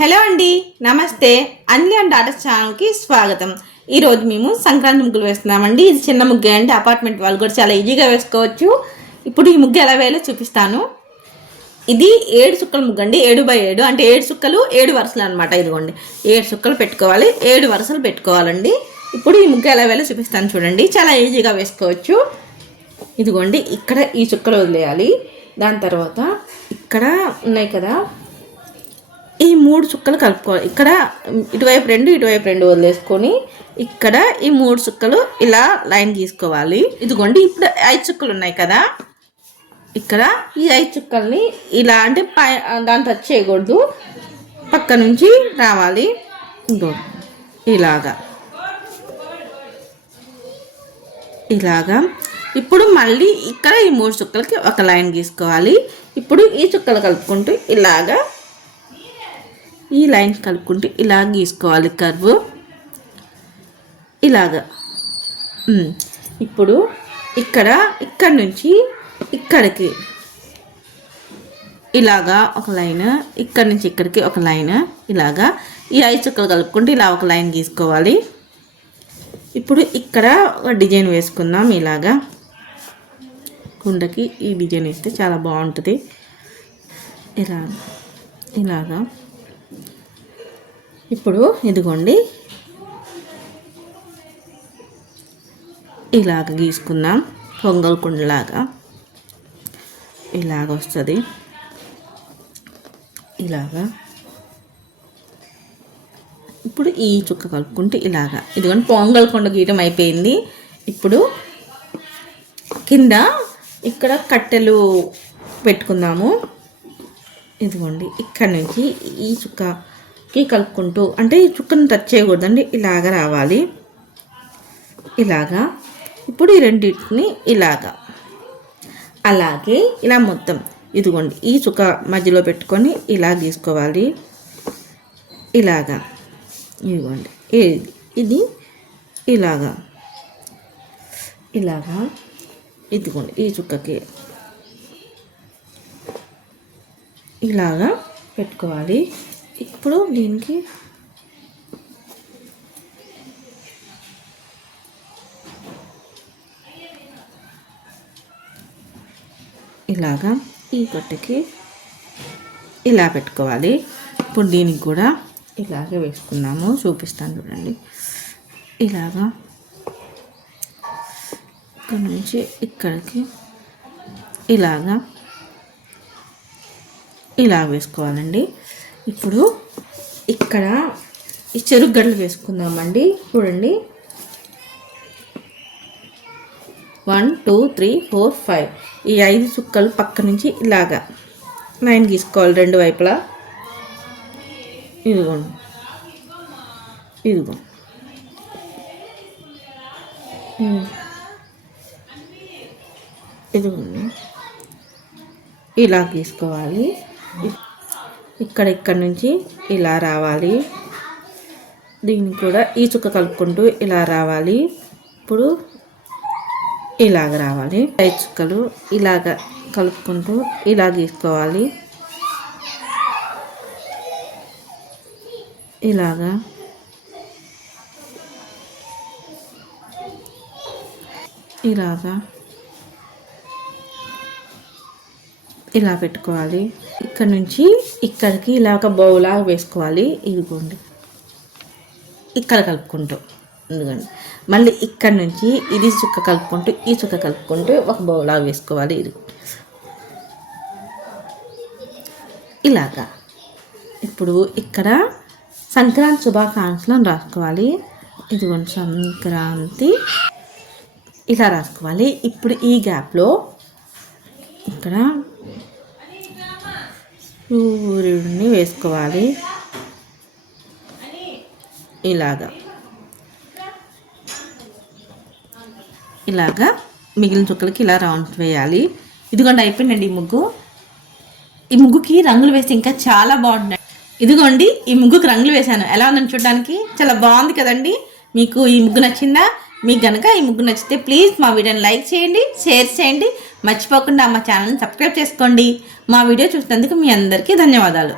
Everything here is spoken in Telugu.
హలో అండి, నమస్తే. అన్లీ అండ్ డాటర్స్ ఛానల్కి స్వాగతం. ఈరోజు మేము సంక్రాంతి ముగ్గులు వేస్తున్నామండి. ఇది చిన్న ముగ్గే అండి, అపార్ట్మెంట్ వాళ్ళు కూడా చాలా ఈజీగా వేసుకోవచ్చు. ఇప్పుడు ఈ ముగ్గు ఎలా వేయాలో చూపిస్తాను. ఇది 7 చుక్కల ముగ్గు అండి, 7x7 అంటే 7 చుక్కలు 7 వరుసలు అనమాట. ఇదిగోండి 7 చుక్కలు పెట్టుకోవాలి, 7 వరుసలు పెట్టుకోవాలండి. ఇప్పుడు ఈ ముగ్గు ఎలా వేయాలో చూపిస్తాను చూడండి, చాలా ఈజీగా వేసుకోవచ్చు. ఇదిగోండి ఇక్కడ ఈ చుక్కలు వదిలేయాలి. దాని తర్వాత ఇక్కడ ఉన్నాయి కదా, ఈ 3 చుక్కలు కలుపుకోవాలి. ఇక్కడ ఇటువైపు 2 వదిలేసుకొని ఇక్కడ ఈ 3 చుక్కలు ఇలా లైన్ గీసుకోవాలి. ఇదిగోండి ఇప్పుడు 5 చుక్కలు ఉన్నాయి కదా, ఇక్కడ ఈ 5 చుక్కల్ని ఇలా అంటే దాన్ని టచ్ చేయకూడదు, పక్క నుంచి రావాలి. ఇంకో ఇలాగా ఇప్పుడు మళ్ళీ ఇక్కడ ఈ 3 చుక్కలకి ఒక లైన్ గీసుకోవాలి. ఇప్పుడు ఈ చుక్కలు కలుపుకుంటూ ఈ లైన్ కలుపుకుంటూ ఇలా గీసుకోవాలి కర్వ్ ఇలాగా. ఇప్పుడు ఇక్కడ నుంచి ఇక్కడికి ఇలాగా ఒక లైన్, ఇక్కడ నుంచి ఇక్కడికి ఒక లైన్, ఇలాగా ఈ 5 చుక్కలు కలుపుకుంటూ ఇలా ఒక లైన్ గీసుకోవాలి. ఇప్పుడు ఇక్కడ ఒక డిజైన్ వేసుకుందాం. ఇలాగా కుండకి ఈ డిజైన్ వేస్తే చాలా బాగుంటుంది. ఇలాగా ఇప్పుడు ఇదిగోండి ఇలాగ గీసుకుందాం. పొంగల్ కుండలాగా ఇలాగ వస్తుంది. ఇలాగా ఇప్పుడు ఈ చుక్క కలుపుకుంటే ఇలాగా ఇదిగోండి పొంగల్ కుండ గీయటం అయిపోయింది. ఇప్పుడు కింద ఇక్కడ కట్టెలు పెట్టుకుందాము. ఇదిగోండి ఇక్కడ నుంచి ఈ చుక్కకి కలుపుకుంటూ, అంటే ఈ చుక్కను టచ్ చేయకూడదండి, ఇలాగ రావాలి. ఇలాగా ఇప్పుడు ఈ రెండింటిని ఇలాగా అలాగే ఇలా మొత్తం ఇదిగోండి ఈ చుక్క మధ్యలో పెట్టుకొని ఇలా గీసుకోవాలి. ఇలాగా ఇదిగోండి ఇది ఇలాగా ఇదిగోండి ఈ చుక్కకి ఇలాగా పెట్టుకోవాలి. ఇప్పుడు దీనికి ఇలాగా ఈ కట్టకి ఇలా పెట్టుకోవాలి. ఇప్పుడు దీనికి కూడా ఇలాగే వేసుకున్నాము, చూపిస్తాను చూడండి. ఇలాగా ఇక్కడ నుంచి ఇక్కడికి ఇలా వేసుకోవాలండి. ఇప్పుడు ఇక్కడ ఈ చెరుకు గడ్డలు వేసుకుందామండి. చూడండి 1 2 3 4 5 ఈ 5 చుక్కలు పక్క నుంచి ఇలాగా లైన్ గీసుకోవాలి రెండు వైపులా. ఇదిగోండి ఇలా గీసుకోవాలి. ఇక్కడ నుంచి ఇలా రావాలి. దీనికి కూడా ఈ చుక్క కలుపుకుంటూ ఇలా రావాలి. ఇప్పుడు ఇలాగ రావాలి. 5 చుక్కలు ఇలాగ కలుపుకుంటూ ఇలా గీసుకోవాలి. ఇలాగా ఇలా పెట్టుకోవాలి. ఇక్కడ నుంచి ఇక్కడికి ఇలాగ బౌలాగా వేసుకోవాలి. ఇదిగోండి ఇక్కడ కలుపుకుంటూ ఎందుకండి మళ్ళీ ఇక్కడ నుంచి ఇది చుక్క కలుపుకుంటూ ఈ చుక్క కలుపుకుంటూ ఒక బౌలాగా వేసుకోవాలి. ఇది ఇలాగా. ఇప్పుడు ఇక్కడ సంక్రాంతి శుభాకాంక్షలను రాసుకోవాలి. ఇదిగోండి సంక్రాంతి ఇలా రాసుకోవాలి. ఇప్పుడు ఈ గ్యాప్లో ఇక్కడ సూర్యుడిని వేసుకోవాలి. ఇలాగా మిగిలిన చుక్కలకి ఇలా రౌండ్ వేయాలి. ఇదిగోండి అయిపోయిందండి ఈ ముగ్గుకి రంగులు వేస్తే ఇంకా చాలా బాగుంటుంది. ఇదిగోండి ఈ ముగ్గుకి రంగులు వేసాను. ఎలా ఉందని చూడడానికి చాలా బాగుంది కదండి. మీకు ఈ ముగ్గు నచ్చిందా? మీకు కనుక ఈ ముగ్గు నచ్చితే ప్లీజ్ మా వీడియోని లైక్ చేయండి, షేర్ చేయండి, మర్చిపోకుండా మా ఛానల్ని సబ్స్క్రైబ్ చేసుకోండి. మా వీడియో చూసినందుకు మీ అందరికీ ధన్యవాదాలు.